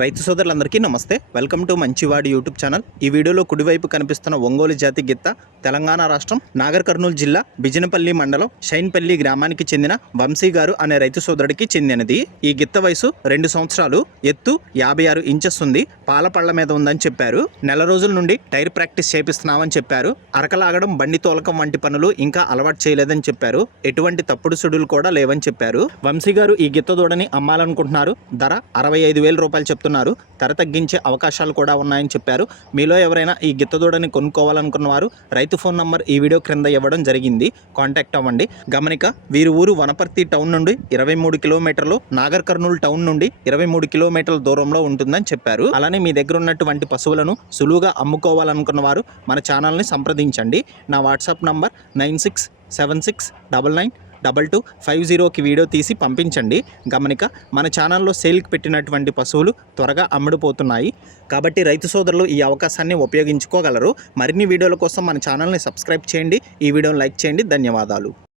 రైతు సోదరులందరికీ నమస్తే. వెల్కమ్ టు మంచివాడి యూట్యూబ్ ఛానల్. ఈ వీడియోలో కుడివైపు కనిపిస్తున్న ఒంగోలు జాతి గిత్త తెలంగాణ రాష్ట్రం నాగర్ కర్నూలు జిల్లా బిజినపల్లి మండలం షైన్పల్లి గ్రామానికి చెందిన వంశీ గారు అనే రైతు సోదరుడికి చెందినది. ఈ గిత్త వయసు 2 సంవత్సరాలు, ఎత్తు 56 ఇంచెస్ ఉంది. పాల పళ్ళ మీద ఉందని చెప్పారు. నెల రోజుల నుండి టైర్ ప్రాక్టీస్ చేపిస్తున్నామని చెప్పారు. అరకలాగడం, బండి తోలకం వంటి పనులు ఇంకా అలవాటు చేయలేదని చెప్పారు. ఎటువంటి తప్పుడు సుడులు కూడా లేవని చెప్పారు. వంశీ గారు ఈ గిత్త దూడని అమ్మాలనుకుంటున్నారు. ధర 65,000 రూపాయలు చెప్తున్నారు. ధర తగ్గించే అవకాశాలు కూడా ఉన్నాయని చెప్పారు. మీలో ఎవరైనా ఈ గిత్త దూడని కొనుక్కోవాలనుకున్న వారు రైతు ఫోన్ నంబర్ ఈ వీడియో క్రింద ఇవ్వడం జరిగింది. కాంటాక్ట్ అవ్వండి. గమనిక, వీరి ఊరు వనపర్తి టౌన్ నుండి 23 కిలోమీటర్లు, నాగర్ కర్నూలు టౌన్ నుండి 23 కిలోమీటర్ల దూరంలో ఉంటుందని చెప్పారు. అలానే మీ దగ్గర ఉన్నటువంటి పశువులను సులువుగా అమ్ముకోవాలనుకున్న వారు మన ఛానల్ని సంప్రదించండి. నా వాట్సాప్ నంబర్ 9676992250కి వీడియో తీసి పంపించండి. గమనిక, మన ఛానల్లో సేల్కి పెట్టినటువంటి పశువులు త్వరగా అమ్ముడుపోతున్నాయి కాబట్టి రైతు సోదరులు ఈ అవకాశాన్ని ఉపయోగించుకోగలరు. మరిన్ని వీడియోల కోసం మన ఛానల్ని సబ్స్క్రైబ్ చేయండి. ఈ వీడియోని లైక్ చేయండి. ధన్యవాదాలు.